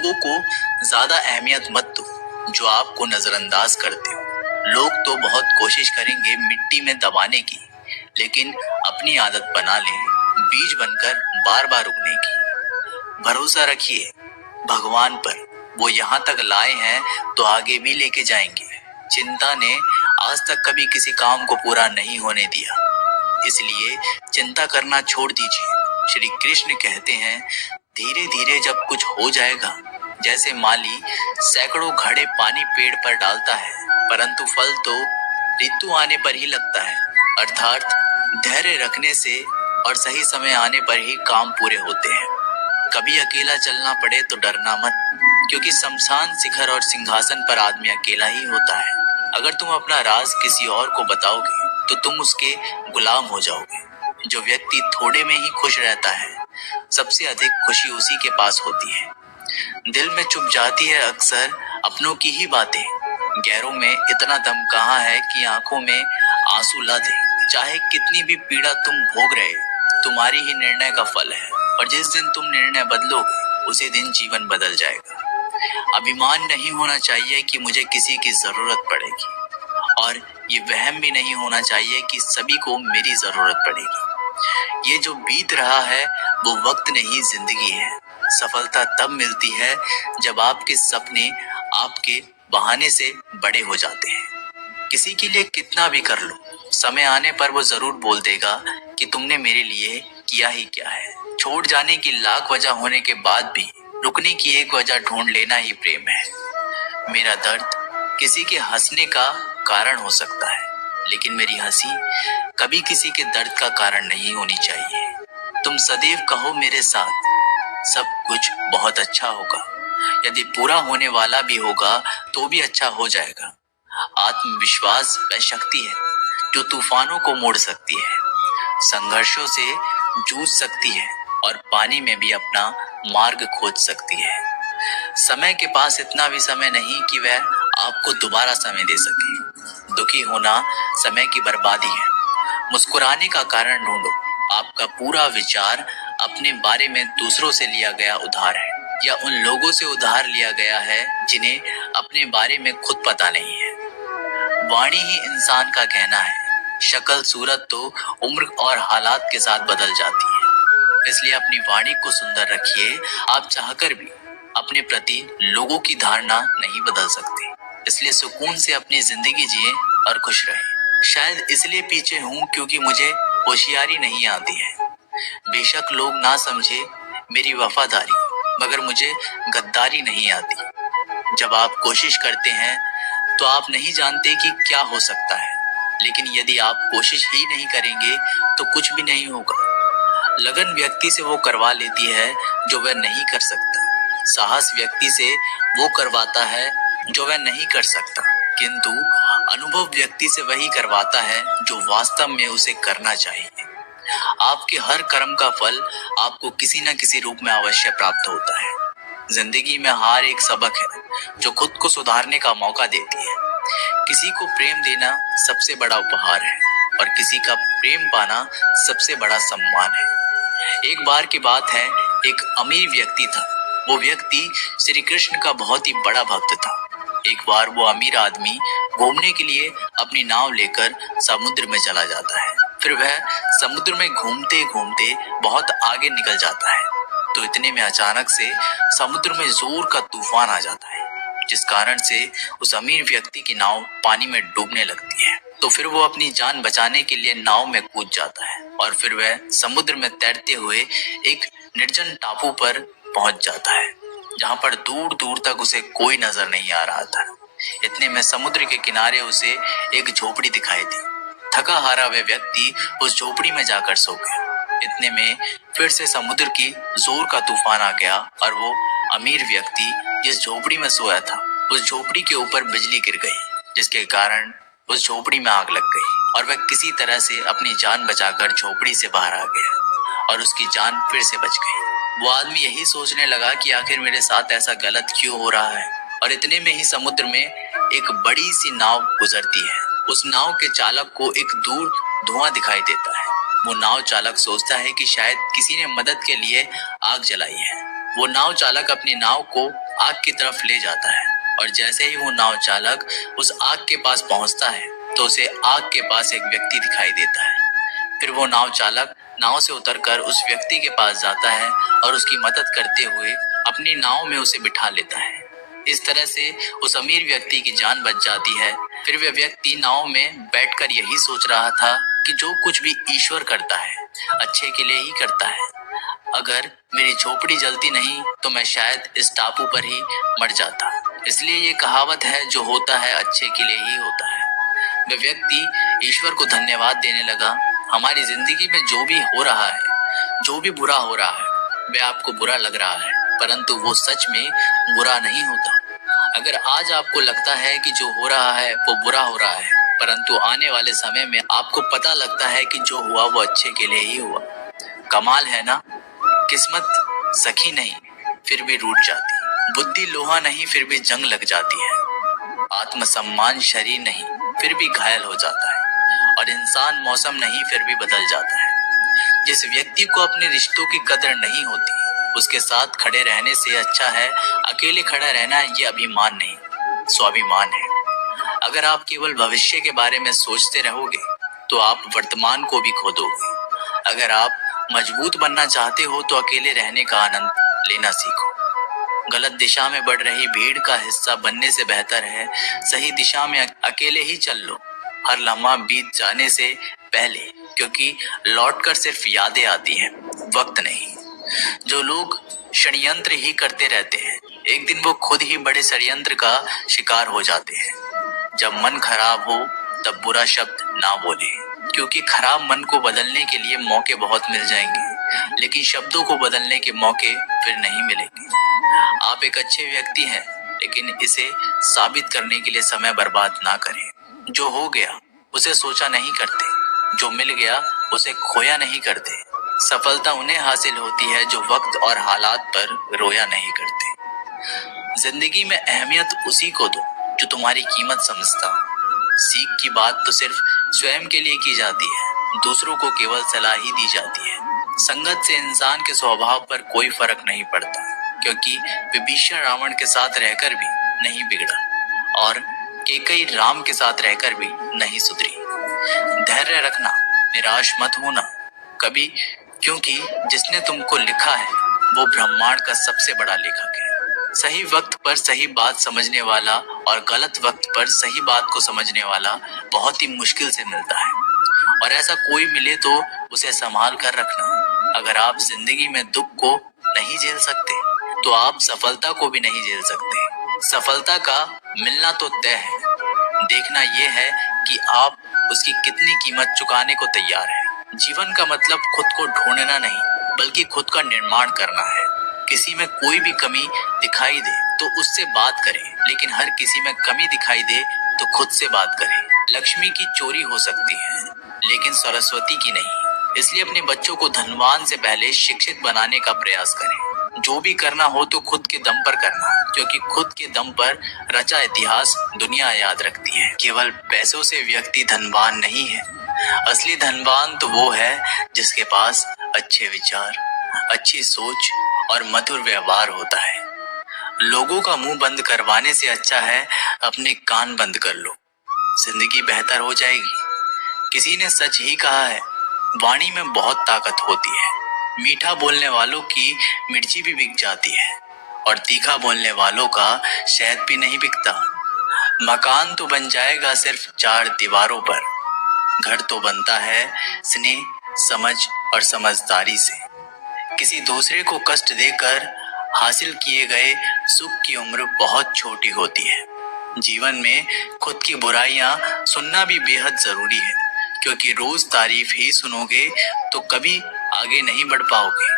लोगों को ज्यादा अहमियत मत दो जो आपको नजरअंदाज करते हो। लोग तो बहुत कोशिश करेंगे मिट्टी में दबाने की, लेकिन अपनी आदत बना लें बीज बनकर बार बार उगने की। भरोसा रखिए भगवान पर, वो यहाँ तक लाए हैं तो आगे भी लेके जाएंगे। चिंता ने आज तक कभी किसी काम को पूरा नहीं होने दिया, इसलिए चिंता करना छोड़ दीजिए। श्री कृष्ण कहते हैं धीरे धीरे जब कुछ हो जाएगा, जैसे माली सैकड़ों घड़े पानी पेड़ पर डालता है, परंतु फल तो ऋतु आने पर ही लगता है। अर्थात धैर्य रखने से और सही समय आने पर ही काम पूरे होते हैं। कभी अकेला चलना पड़े तो डरना मत, क्योंकि शमशान शिखर और सिंहासन पर आदमी अकेला ही होता है। अगर तुम अपना राज किसी और को बताओगे तो तुम उसके गुलाम हो जाओगे। जो व्यक्ति थोड़े में ही खुश रहता है, सबसे अधिक खुशी उसी के पास होती है। दिल में चुप जाती है अक्सर अपनों की ही बातें। गैरों में इतना दम कहाँ है कि आंखों में आंसू ला दे। चाहे कितनी भी पीड़ा तुम भोग रहे, तुम्हारी ही निर्णय का फल है, और जिस दिन तुम निर्णय बदलोगे उसी दिन जीवन बदल जाएगा। अभिमान नहीं होना चाहिए कि मुझे किसी की जरूरत पड़ेगी, और ये वहम भी नहीं होना चाहिए कि सभी को मेरी जरूरत पड़ेगी। ये जो बीत रहा है वो वक्त नहीं, जिंदगी है। सफलता तब मिलती है जब आपके सपने आपके बहाने से बड़े हो जाते हैं। किसी के लिए कितना भी कर लो, समय आने पर वो जरूर बोल देगा कि तुमने मेरे लिए किया ही क्या है। छोड़ जाने की लाख वजह होने के बाद भी रुकने की एक वजह ढूंढ लेना ही प्रेम है। मेरा दर्द किसी के हंसने का कारण हो सकता है, लेकिन मेरी हंसी कभी किसी के दर्द का कारण नहीं होनी चाहिए। तुम सदैव कहो मेरे साथ सब कुछ बहुत अच्छा होगा। यदि पूरा होने वाला भी होगा तो भी अच्छा हो जाएगा। आत्मविश्वास वह शक्ति है जो तूफानों को मोड़ सकती है, संघर्षों से जूझ सकती है और पानी में भी अपना मार्ग खोज सकती है। समय के पास इतना भी समय नहीं कि वह आपको दोबारा समय दे सके। दुखी होना समय की बर्बादी है। मुस्कुराने का कारण ढूंढो। आपका पूरा विचार अपने बारे में दूसरों से लिया गया उधार है, या उन लोगों से उधार लिया गया है जिन्हें अपने बारे में खुद पता नहीं है। वाणी ही इंसान का कहना है। शक्ल सूरत तो उम्र और हालात के साथ बदल जाती है, इसलिए अपनी वाणी को सुंदर रखिए। आप चाहकर भी अपने प्रति लोगों की धारणा नहीं बदल सकते, इसलिए सुकून से अपनी जिंदगी जिए और खुश रहे। शायद इसलिए पीछे हूँ क्योंकि मुझे होशियारी नहीं आती है। बेशक लोग ना समझे मेरी वफादारी, मगर मुझे गद्दारी नहीं आती। जब आप कोशिश करते हैं तो आप नहीं जानते कि क्या हो सकता है, लेकिन यदि आप कोशिश ही नहीं करेंगे तो कुछ भी नहीं होगा। लगन व्यक्ति से वो करवा लेती है जो वह नहीं कर सकता। साहस व्यक्ति से वो करवाता है जो वह नहीं कर सकता, किंतु अनुभव व्यक्ति से वही करवाता है जो वास्तव में उसे करना चाहिए। आपके हर कर्म का फल आपको किसी न किसी रूप में अवश्य प्राप्त होता है। जिंदगी में हार एक सबक है जो खुद को सुधारने का मौका देती है। किसी को प्रेम देना सबसे बड़ा उपहार है, और किसी का प्रेम पाना सबसे बड़ा सम्मान है। एक बार की बात है, एक अमीर व्यक्ति था। वो व्यक्ति श्री कृष्ण का बहुत ही बड़ा भक्त था। एक बार वो अमीर आदमी घूमने के लिए अपनी नाव लेकर समुद्र में चला जाता है। फिर वह समुद्र में घूमते घूमते बहुत आगे निकल जाता है, तो इतने में अचानक से समुद्र में जोर का तूफान आ जाता है, जिस कारण से उस अमीर व्यक्ति की नाव पानी में डूबने लगती है। तो फिर वो अपनी जान बचाने के लिए नाव में कूद जाता है, और फिर वह समुद्र में तैरते हुए एक निर्जन टापू पर पहुंच जाता है, जहां पर दूर दूर तक उसे कोई नजर नहीं आ रहा था। इतने में समुद्र के किनारे उसे एक झोपड़ी दिखाई दी। थका हारा वह व्यक्ति उस झोपड़ी में जाकर सो गया। इतने में फिर से समुद्र की जोर का तूफान आ गया, और वो अमीर व्यक्ति जिस झोपड़ी में सोया था, उस झोपड़ी के ऊपर बिजली गिर गई, जिसके कारण उस झोपड़ी में आग लग गई, और वह किसी तरह से अपनी जान बचाकर झोपड़ी से बाहर आ गया, और उसकी जान फिर से बच गई। वो आदमी यही सोचने लगा कि आखिर मेरे साथ ऐसा गलत क्यों हो रहा है, और इतने में ही समुद्र में एक बड़ी सी नाव गुजरती है। उस नाव के चालक को एक दूर धुआं दिखाई देता है। वो नाव चालक सोचता है कि शायद किसी ने मदद के लिए आग जलाई है। वो नाव चालक अपनी नाव को आग की तरफ ले जाता है और जैसे ही वो नाव चालक उस आग के पास पहुंचता है तो उसे आग के पास एक व्यक्ति दिखाई देता है। फिर वो नाव चालक नाव से उतरकर उस व्यक्ति के पास जाता है और उसकी मदद करते हुए अपनी नाव में उसे बिठा लेता है। इस तरह से उस अमीर व्यक्ति की जान बच जाती है। फिर वह व्यक्ति नाव में बैठकर यही सोच रहा था कि जो कुछ भी ईश्वर करता है अच्छे के लिए ही करता है। अगर मेरी झोपड़ी जलती नहीं तो मैं शायद इस टापू पर ही मर जाता। इसलिए ये कहावत है, जो होता है अच्छे के लिए ही होता है। वह व्यक्ति ईश्वर को धन्यवाद देने लगा। हमारी जिंदगी में जो भी हो रहा है, जो भी बुरा हो रहा है, वह आपको बुरा लग रहा है, परंतु वो सच में बुरा नहीं होता। अगर आज आपको लगता है कि जो हो रहा है वो बुरा हो रहा है, परंतु आने वाले समय में आपको पता लगता है कि जो हुआ वो अच्छे के लिए ही हुआ। कमाल है ना। किस्मत सखी नहीं फिर भी रूठ जाती, बुद्धि लोहा नहीं फिर भी जंग लग जाती है, आत्मसम्मान शरीर नहीं फिर भी घायल हो जाता है, और इंसान मौसम नहीं फिर भी बदल जाता है। जिस व्यक्ति को अपने रिश्तों की कदर नहीं होती, उसके साथ खड़े रहने से अच्छा है अकेले खड़ा रहना। ये अभिमान नहीं, स्वाभिमान है। अगर आप केवल भविष्य के बारे में सोचते रहोगे तो आप वर्तमान को भी खो दोगे। अगर आप मजबूत बनना चाहते हो तो अकेले रहने का आनंद लेना सीखो। गलत दिशा में बढ़ रही भीड़ का हिस्सा बनने से बेहतर है सही दिशा में अकेले ही चल लो, हर लम्हा बीत जाने से पहले, क्योंकि लौटकर सिर्फ यादें आती हैं, वक्त नहीं। जो लोग षड्यंत्र ही करते रहते हैं, एक दिन वो खुद ही बड़े षड्यंत्र का शिकार हो जाते हैं। जब मन खराब हो तब बुरा शब्द ना बोले, क्योंकि खराब मन को बदलने के लिए मौके बहुत मिल जाएंगे, लेकिन शब्दों को बदलने के मौके फिर नहीं मिलेंगे। आप एक अच्छे व्यक्ति हैं, लेकिन इसे साबित करने के लिए समय बर्बाद ना करें। जो हो गया उसे सोचा नहीं करते, जो मिल गया उसे खोया नहीं करते। सफलता उन्हें हासिल होती है जो वक्त और हालात पर रोया नहीं करते। जिंदगी में अहमियत उसी को दो जो तुम्हारी कीमत समझता हो। सीख की बात तो सिर्फ स्वयं के लिए की जाती है, दूसरों को केवल सलाह ही दी जाती है। संगत से इंसान के स्वभाव पर कोई फर्क नहीं पड़ता, क्योंकि विभीषण रावण के साथ रहकर भी नहीं बिगड़ा और कैकेयी राम के साथ रहकर भी नहीं सुधरी। धैर्य रखना, निराश मत होना कभी, क्योंकि जिसने तुमको लिखा है वो ब्रह्मांड का सबसे बड़ा लेखक है। सही वक्त पर सही बात समझने वाला और गलत वक्त पर सही बात को समझने वाला बहुत ही मुश्किल से मिलता है, और ऐसा कोई मिले तो उसे संभाल कर रखना। अगर आप जिंदगी में दुख को नहीं झेल सकते तो आप सफलता को भी नहीं झेल सकते। सफलता का मिलना तो तय है, देखना यह है कि आप उसकी कितनी कीमत चुकाने को तैयार हैं। जीवन का मतलब खुद को ढूंढना नहीं, बल्कि खुद का निर्माण करना है। किसी में कोई भी कमी दिखाई दे तो उससे बात करें, लेकिन हर किसी में कमी दिखाई दे तो खुद से बात करें। लक्ष्मी की चोरी हो सकती है, लेकिन सरस्वती की नहीं। इसलिए अपने बच्चों को धनवान से पहले शिक्षित बनाने का प्रयास करें। जो भी करना हो तो खुद के दम पर करना, क्योंकि खुद के दम पर रचा इतिहास दुनिया याद रखती है। केवल पैसों से व्यक्ति धनवान नहीं है, असली धनवान तो वो है जिसके पास अच्छे विचार, अच्छी सोच और मधुर व्यवहार होता है। लोगों का मुंह बंद करवाने से अच्छा है अपने कान बंद कर लो, जिंदगी बेहतर हो जाएगी। किसी ने सच ही कहा है, वाणी में बहुत ताकत होती है। मीठा बोलने वालों की मिर्ची भी बिक जाती है, और तीखा बोलने वालों का शहद भी नहीं बिकता। मकान तो बन जाएगा सिर्फ 4 दीवारों पर, घर तो बनता है स्नेह, समझ और समझदारी से। किसी दूसरे को कष्ट देकर हासिल किए गए सुख की उम्र बहुत छोटी होती है। जीवन में खुद की बुराइयां सुनना भी बेहद जरूरी है, क्योंकि रोज तारीफ ही सुनोगे तो कभी आगे नहीं बढ़ पाओगे।